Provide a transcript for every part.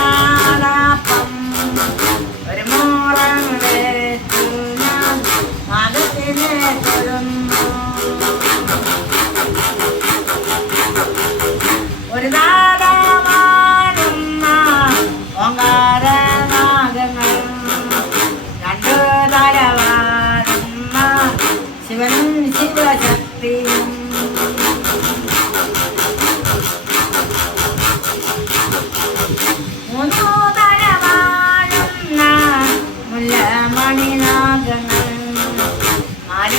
മലതനാടപ്പം ഒരു ഒരു ശിവനും ശിവശക്തിയും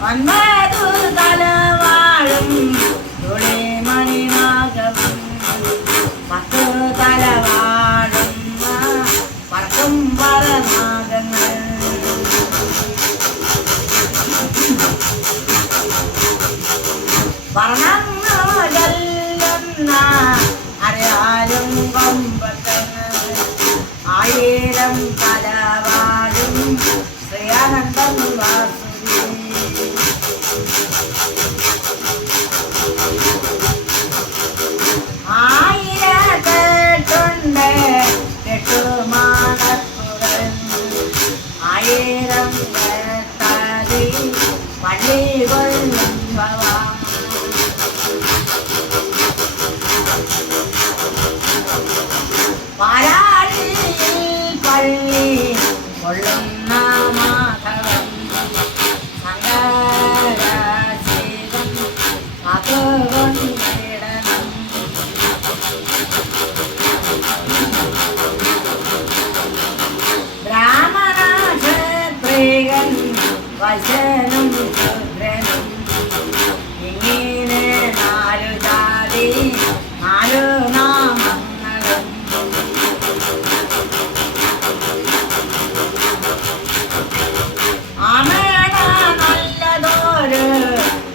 ഒൻപതു തലവാഴും. തുളിമണിനാഗവും പത്തു ആയിരം തലവാഴും ശ്രീയാനന്ദൻ Para വശനും ശൂദ്രനും ഇങ്ങനെ നാലു ജാതി നാലു നാമങ്ങളും. ആമേട നല്ലതോര്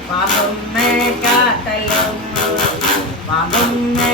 പാമ്പുമ്മേ കാട്ടലും പാമ്പുമ്മേ